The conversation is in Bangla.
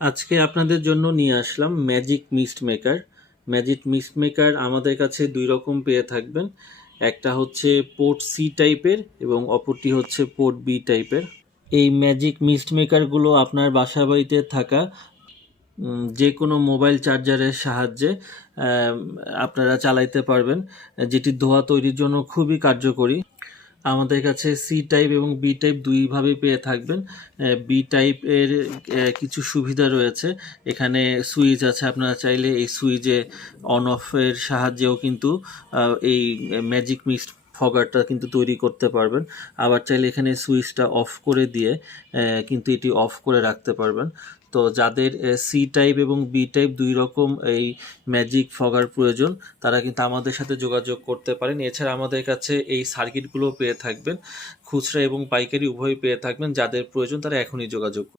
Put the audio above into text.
আজকে আপনাদের জন্য নিয়ে আসলাম magic mist maker. Magic mist maker আমাদের কাছে দুই রকম পেয়ে থাকবেন। একটা হচ্ছে পোর্ট সি টাইপের এবং অপরটি হচ্ছে পোর্ট বি টাইপের। এই ম্যাজিক মিস্ট মেকারগুলো আপনার বাসা বাড়িতে থাকা যে কোনো মোবাইল চার্জারের সাহায্যে আম, আপনারা চালাইতে পারবেন, যেটি ধোঁয়া তৈরির জন্য খুবই কার্যকরী। আমাদের কাছে সি টাইপ এবং বি টাইপ দুইভাবে পেয়ে থাকবেন। বি টাইপের কিছু সুবিধা রয়েছে। এখানে সুইচ আছে, আপনারা চাইলে এই সুইচে অন অফের সাহায্যেও কিন্তু এই ম্যাজিক মিস্ট ফগারটা কিন্তু তৈরি করতে পারবেন। আবার চাইলে এখানে সুইচটা অফ করে দিয়ে কিন্তু এটি অফ করে রাখতে পারবেন। তো যাদের সি টাইপ এবং বি টাইপ দুই রকম এই ম্যাজিক ফগার প্রয়োজন, তারা কিন্তু আমাদের সাথে যোগাযোগ করতে পারেন। এছাড়া আমাদের কাছে এই সার্কিটগুলো পেয়ে থাকবেন, খুচরা এবং পাইকারি উভয়ই পেয়ে থাকবেন। যাদের প্রয়োজন তারা এখনই যোগাযোগ করুন।